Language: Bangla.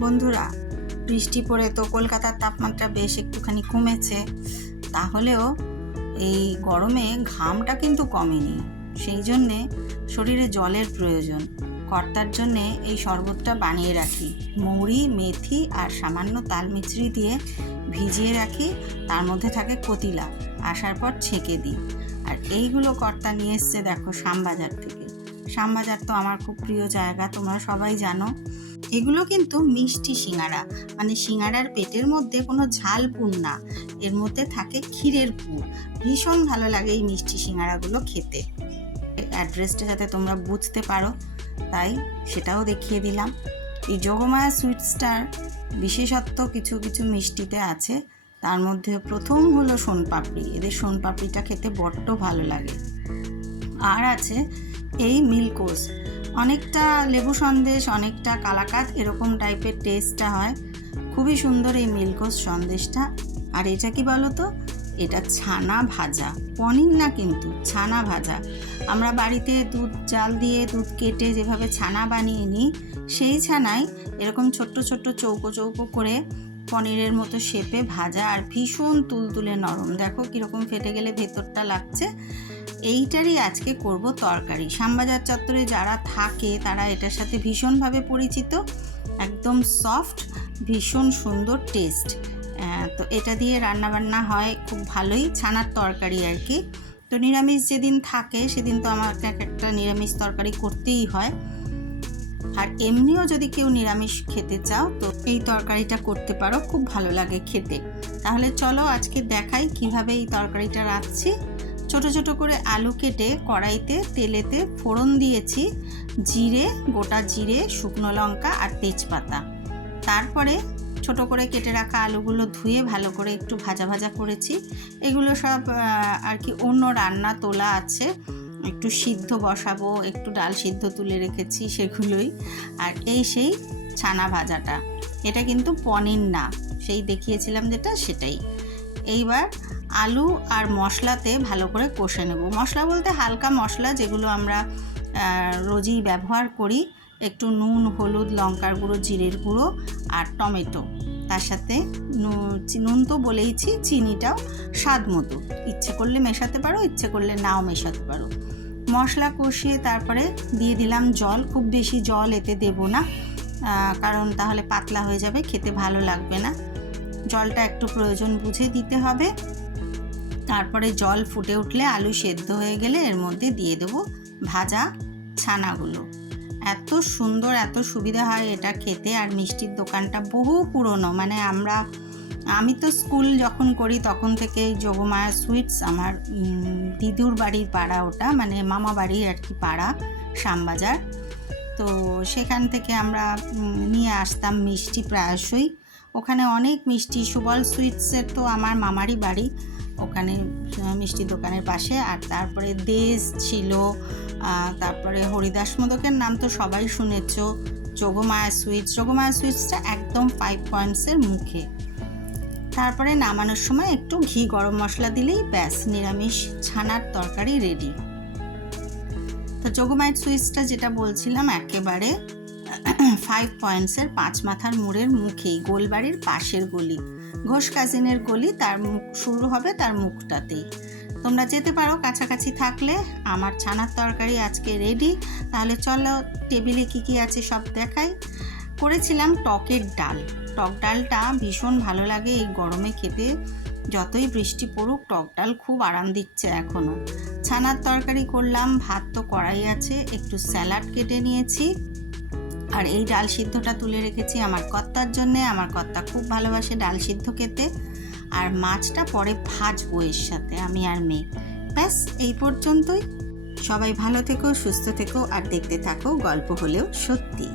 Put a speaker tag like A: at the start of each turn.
A: বন্ধুরা, বৃষ্টি পড়ে তো কলকাতার তাপমাত্রা বেশ একটুখানি কমেছে। তাহলেও এই গরমে ঘামটা কিন্তু কমেনি। সেই জন্যে শরীরে জলের প্রয়োজন। কর্তার জন্যে এই শরবতটা বানিয়ে রাখি। মৌরি মেথি আর সামান্য তাল মিছরি দিয়ে ভিজিয়ে রাখি। তার মধ্যে থাকে কতিলা। আসার পর ছেঁকে দিই। আর এইগুলো কর্তা নিয়ে এসছে দেখো, শ্যামবাজার থেকে। শ্যামবাজার তো আমার খুব প্রিয় জায়গা, তোমরা সবাই জানো। এগুলো কিন্তু মিষ্টি সিঙ্গারা। মানে সিঙ্গারার পেটের মধ্যে কোনো ঝাল পুর না। এর মধ্যে থাকে ক্ষীরের পুর। ভীষণ ভালো লাগে এই মিষ্টি সিঙ্গারাগুলো খেতে। অ্যাড্রেসটা যাতে তোমরা বুঝতে পারো, তাই সেটাও দেখিয়ে দিলাম। এই যোগমায়া সুইট স্টার বিশেষত্ব কিছু কিছু মিষ্টিতে আছে। তার মধ্যে প্রথম হলো সোনপাপড়ি। এদের সোনপাপড়িটা খেতে বড্ড ভালো লাগে। আর আছে এই মিল্কোস। অনেকটা লেবু সন্দেশ, অনেকটা কালাকাত এরকম টাইপের টেস্টটা হয়। খুবই সুন্দর এই মিল্কোস সন্দেশটা। আর এটা কি বলো তো এটা ছানা ভাজা। পনির না কিন্তু, ছানা ভাজা। আমরা বাড়িতে দুধ জাল দিয়ে দুধ কেটে যেভাবে ছানা বানিয়ে নিই, সেই ছানায় এরকম ছোট্ট ছোট্ট চৌকো চৌকো করে পনিরের মতো শেপে ভাজা আর ভীষণ তুলতুলে নরম। দেখো কীরকম ফেটে গেলে ভেতরটা লাগছে। এইটারই আজকে করব তরকারি। শ্যামবাজার চত্বরে যারা থাকে, তারা এটার সাথে ভীষণভাবে পরিচিত। একদম সফট ভীষণ সুন্দর টেস্ট তো এটা দিয়ে রান্নাবান্না হয় খুব ভালোই, ছানার তরকারি আর কি। তো নিরামিষ যেদিন থাকে, সেদিন তো আমার এক একটা নিরামিষ তরকারি করতেই হয়। আর এমনিও যদি কেউ নিরামিষ খেতে চাও, তো এই তরকারিটা করতে পারো, খুব ভালো লাগে খেতে। তাহলে চলো আজকে দেখাই কীভাবে এই তরকারিটা রাখছি ছোট ছোট করে আলু কেটে কড়াইতে তেলেতে ফোড়ন দিয়েছি, জিরে, গোটা জিরে, শুকনো লঙ্কা আর তেজপাতা। তারপরে ছোট করে কেটে রাখা আলুগুলো ধুয়ে ভালো করে একটু ভাজা ভাজা করেছি। এগুলো সব আর কি অন্য রান্না তোলা আছে। একটু সিদ্ধ বসাবো, একটু ডাল সিদ্ধ তুলে রেখেছি সেগুলোই। আর এই সেই ছানা ভাজাটা। এটা কিন্তু পনির না, সেই দেখিয়েছিলাম যেটা সেটাই। এইবার আলু আর মশলাতে ভালো করে কষে নেব। মশলা বলতে হালকা মশলা যেগুলো আমরা রোজই ব্যবহার করি। একটু নুন, হলুদ, লঙ্কার গুঁড়ো, জিরের গুঁড়ো আর টমেটো। তার সাথে নুন তো বলেইছি, চিনিটাও স্বাদ মতো। ইচ্ছে করলে মেশাতে পারো, ইচ্ছে করলে নাও মেশাতে পারো। মশলা কষিয়ে তারপরে দিয়ে দিলাম জল। খুব বেশি জল এতে দেব না কারণ তাহলে পাতলা হয়ে যাবে, খেতে ভালো লাগবে না। জলটা একটু প্রয়োজন বুঝে দিতে হবে। তারপরে জল ফুটে উঠলে আলু সেদ্ধ হয়ে গেলে এর মধ্যে দিয়ে দেবো ভাজা ছানাগুলো। এত সুন্দর, এত সুবিধা হয় এটা খেতে আর মিষ্টির দোকানটা বহু পুরনো। মানে আমরা, আমি তো স্কুল যখন করি তখন থেকে যোগমায়া সুইটস আমার দিদুর বাড়ির পাড়া ওটা মানে মামা বাড়ির আর কি পাড়া, শ্যামবাজার। তো সেখান থেকে আমরা নিয়ে আসতাম মিষ্টি প্রায়শই। ওখানে অনেক মিষ্টি, সুবল সুইটসের তো আমার মামারই বাড়ি। ওখানে মিষ্টি দোকানের পাশে। আর তারপরে দেশ ছিল তারপরে হরিদাস মোদকের নাম তো সবাই শুনেছ। যোগমায়া সুইটস। যোগমায়া সুইটসটা একদম ফাইভ পয়েন্টসের মুখে। তারপরে নামানোর সময় একটু ঘি গরম মশলা দিলেই ব্যাস, নিরামিষ ছানার তরকারি রেডি তো যোগমায়া সুইচটা যেটা বলছিলাম একেবারে ফাইভ পয়েন্টসের পাঁচ মাথার মোড়ের মুখেই, গোলবাড়ির পাশের গলি। ঘোষ কাজিনের গলি, তার মুখ শুরু হবে তার মুখটাতেই। তোমরা যেতে পারো কাছাকাছি থাকলে, আমার ছানার তরকারি আজকে রেডি তাহলে চলো, টেবিলে কি কি আছে সব দেখাই। করেছিলাম টকের ডাল। টক ডালটা ভীষণ ভালো লাগে এই গরমে খেতে। যতই বৃষ্টি পড়ুক, টক ডাল খুব আরাম দিচ্ছে এখনও ছানার তরকারি করলাম, ভাত তো কড়াই আছে, একটু স্যালাড কেটে নিয়েছি। আর এই ডাল সিদ্ধটা তুলে রেখেছি আমার কর্তার জন্যে। আমার কর্তা খুব ভালোবাসে ডাল সিদ্ধ খেতে। আর মাছটা পরে ভাজবো এর সাথে, আমি আর মেয়ে। ব্যাস, এই পর্যন্তই। সবাই ভালো থেকো, সুস্থ থেকো, আর দেখতে থাকো গল্প হলেও সত্যি।